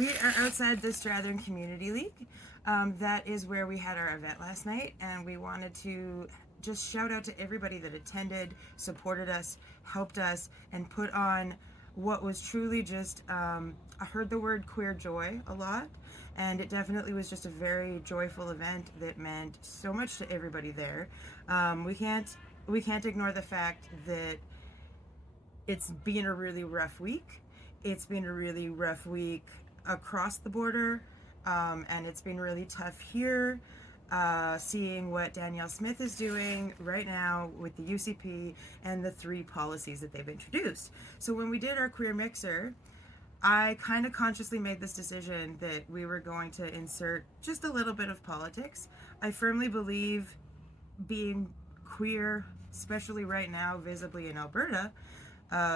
We are outside the Strathearn Community League. That is where we had our event last night, and we wanted to just shout out to everybody that attended, supported us, helped us, and put on what was truly just, I heard the word queer joy a lot, and it definitely was just a very joyful event that meant so much to everybody there. We can't ignore the fact that it's been a really rough week. It's been a really rough week across the border, and it's been really tough here, seeing what Danielle Smith is doing right now with the UCP and the 3 policies that they've introduced. So when we did our queer mixer, I kind of consciously made this decision that we were going to insert just a little bit of politics. I firmly believe being queer, especially right now, visibly in Alberta,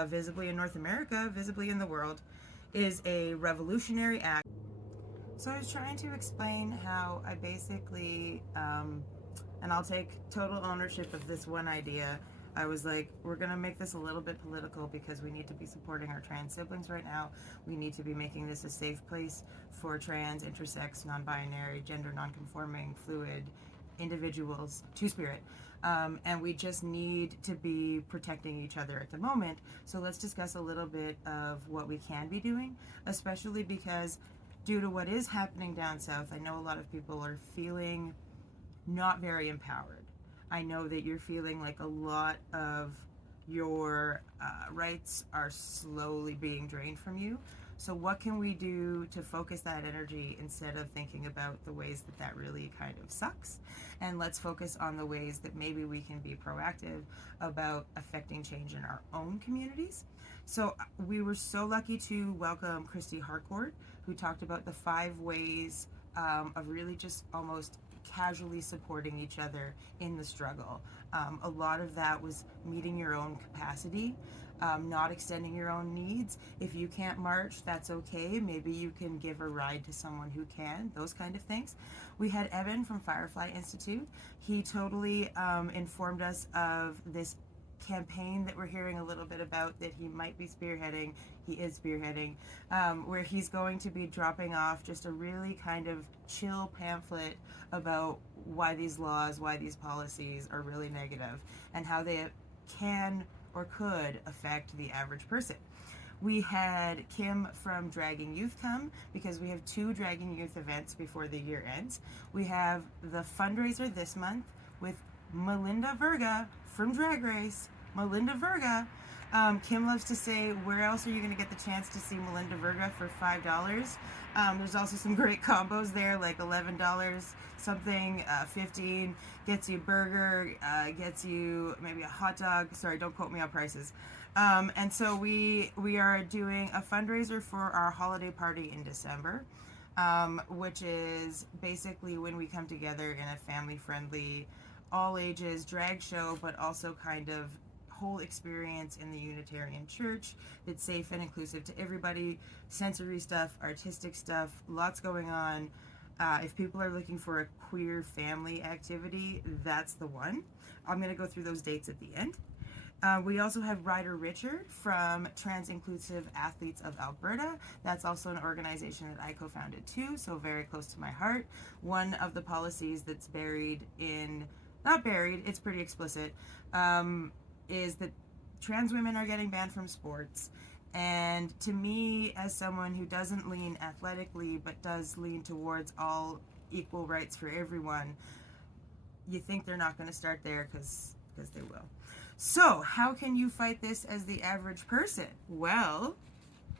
visibly in North America, visibly in the world, is a revolutionary act. So I was trying to explain how I basically, and I'll take total ownership of this one idea. I was like, we're gonna make this a little bit political because we need to be supporting our trans siblings right now. We need to be making this a safe place for trans, intersex, non-binary, gender non-conforming, fluid individuals, two-spirit. And we just need to be protecting each other at the moment. So let's discuss a little bit of what we can be doing, especially because due to what is happening down south, I know a lot of people are feeling not very empowered. I know that you're feeling like a lot of your rights are slowly being drained from you. So what can we do to focus that energy instead of thinking about the ways that that really kind of sucks? And let's focus on the ways that maybe we can be proactive about affecting change in our own communities. So we were so lucky to welcome Christy Harcourt, who talked about the 5 ways of really just almost casually supporting each other in the struggle. A lot of that was meeting your own capacity, not extending your own needs. If you can't march, that's okay. Maybe you can give a ride to someone who can, those kind of things. We had Evan from Firefly Institute. He totally informed us of this campaign that we're hearing a little bit about that he might be spearheading. He is spearheading, where he's going to be dropping off just a really kind of chill pamphlet about why these laws, why these policies are really negative, and how they can or could affect the average person. We had Kim from Dragging Youth come because we have 2 Dragging Youth events before the year ends. We have the fundraiser this month with Melinda Verga from Drag Race. Melinda Verga. Kim loves to say, where else are you going to get the chance to see Melinda Verga for $5? There's also some great combos there, like $11 something, 15 gets you a burger, gets you maybe a hot dog. Sorry, don't quote me on prices. And so we are doing a fundraiser for our holiday party in December, which is basically when we come together in a family-friendly, all ages drag show, but also kind of whole experience in the Unitarian Church that's safe and inclusive to everybody. Sensory stuff, artistic stuff, lots going on. If people are looking for a queer family activity, that's the one. I'm going to go through those dates at the end. We also have Ryder Richard from Trans Inclusive Athletes of Alberta. That's also an organization that I co-founded too, so very close to my heart. One of the policies that's not buried, it's pretty explicit, is that trans women are getting banned from sports. And to me, as someone who doesn't lean athletically but does lean towards all equal rights for everyone, you think they're not going to start there because they will. So how can you fight this as the average person? Well,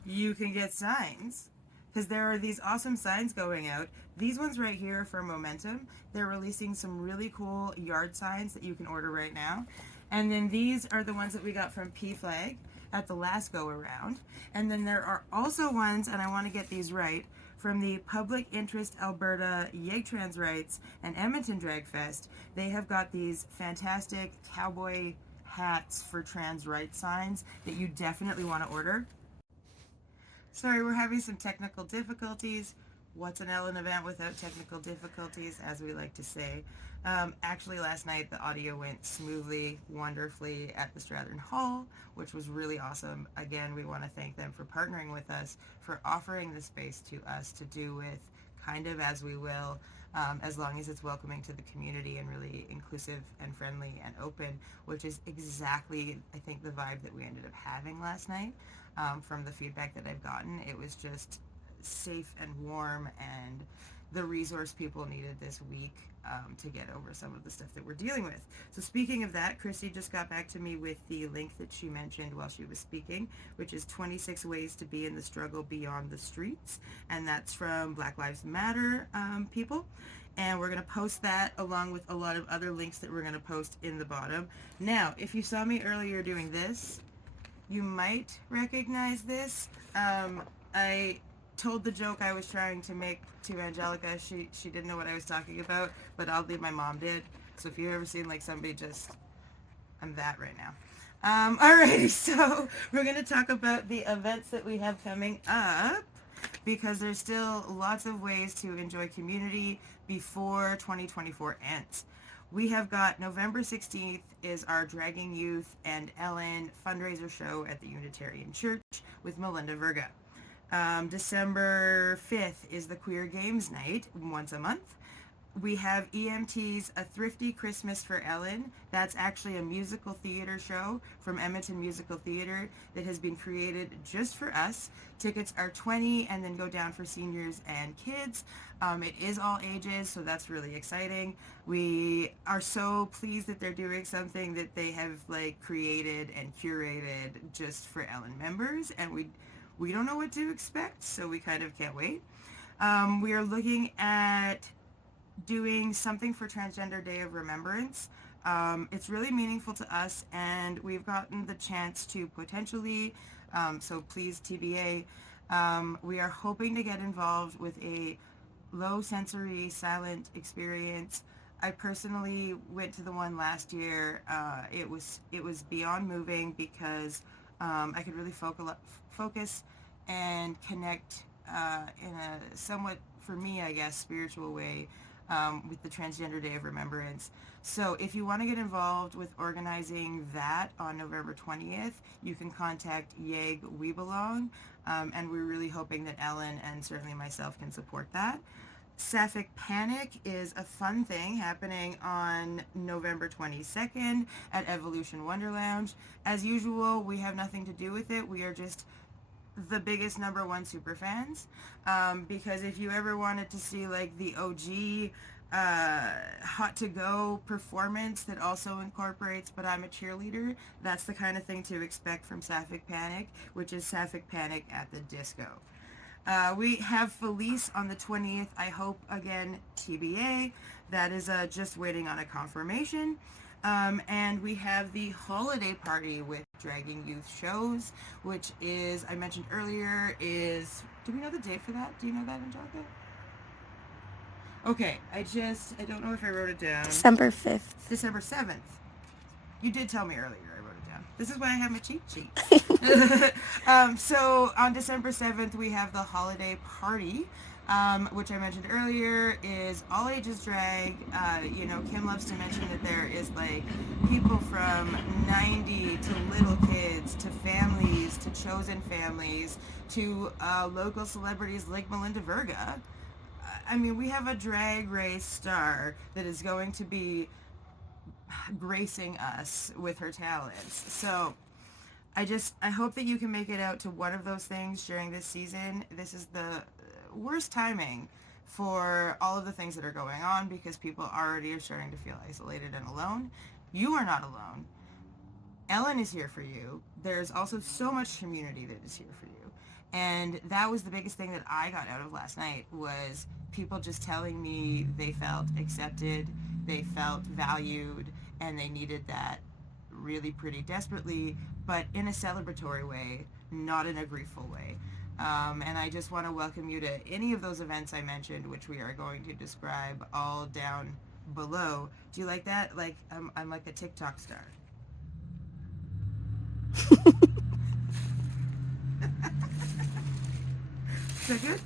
you can get signs, because there are these awesome signs going out. These ones right here are for Momentum. They're releasing some really cool yard signs that you can order right now. And then these are the ones that we got from PFLAG at the last go around. And then there are also ones, and I want to get these right, from the Public Interest Alberta ELENyeg Trans Rights and Edmonton Drag Fest. They have got these fantastic cowboy hats for trans rights signs that you definitely want to order. Sorry, we're having some technical difficulties. what's an Ellen event without technical difficulties, as we like to say. Actually, last night the audio went smoothly, wonderfully at the Strathearn Hall, which was really awesome. Again, we want to thank them for partnering with us, for offering the space to us to do with kind of as we will, as long as it's welcoming to the community and really inclusive and friendly and open, which is exactly, I think, the vibe that we ended up having last night. From the feedback that I've gotten, it was just safe and warm and the resource people needed this week to get over some of the stuff that we're dealing with. So speaking of that, Chrissy just got back to me with the link that she mentioned while she was speaking, which is 26 Ways to Be in the Struggle Beyond the Streets, and that's from Black Lives Matter people. And we're going to post that along with a lot of other links that we're going to post in the bottom. Now, if you saw me earlier doing this, you might recognize this. I told the joke I was trying to make to Angelica. She didn't know what I was talking about, but oddly my mom did. So if you've ever seen like somebody just, I'm that right now. Alrighty, so we're going to talk about the events that we have coming up, because there's still lots of ways to enjoy community before 2024 ends. We have got November 16th is our Dragging Youth and ELEN fundraiser show at the Unitarian Church with Melinda Verga. December 5th is the Queer Games Night, once a month. We have EMT's A Thrifty Christmas for ELEN. That's actually a musical theater show from Edmonton Musical Theater that has been created just for us. Tickets are $20 and then go down for seniors and kids. It is all ages, so that's really exciting. We are so pleased that they're doing something that they have like created and curated just for ELEN members, and we don't know what to expect, so we kind of can't wait. We are looking at doing something for Transgender Day of Remembrance. It's really meaningful to us, and we've gotten the chance to potentially, so please TBA, we are hoping to get involved with a low sensory silent experience. I personally went to the one last year. It was beyond moving because I could really focus and connect in a somewhat, for me, I guess, spiritual way with the Transgender Day of Remembrance. So if you want to get involved with organizing that on November 20th, you can contact ELENyeg We Belong, and we're really hoping that ELEN and certainly myself can support that. Sapphic Panic is a fun thing happening on November 22nd at Evolution Wonder Lounge. As usual, we have nothing to do with it. We are just the biggest #1 super fans, because if you ever wanted to see like the OG hot to go performance that also incorporates But I'm a Cheerleader, that's the kind of thing to expect from Sapphic Panic, which is Sapphic Panic at the Disco. We have Felice on the 20th, I hope, again, TBA. That is just waiting on a confirmation. And we have the holiday party with Dragging Youth shows, which is, I mentioned earlier, do we know the date for that? Do you know that, Angelica? Okay, I don't know if I wrote it down. December 5th. December 7th. You did tell me earlier. This is why I have my cheat sheet. So on December 7th, we have the holiday party, which I mentioned earlier is all ages drag. Kim loves to mention that there is like people from 90 to little kids to families to chosen families to local celebrities like Melinda Verga. I mean, we have a drag race star that is going to be gracing us with her talents. So I hope that you can make it out to one of those things during this season. This is the worst timing for all of the things that are going on because people already are starting to feel isolated and alone. You are not alone. ELEN is here for you. There's also so much community that is here for you. And that was the biggest thing that I got out of last night, was people just telling me they felt accepted, they felt valued, and they needed that really pretty desperately, but in a celebratory way, not in a griefful way. And I just want to welcome you to any of those events I mentioned, which we are going to describe all down below. Do you like that? Like, I'm like a TikTok star. Is that good?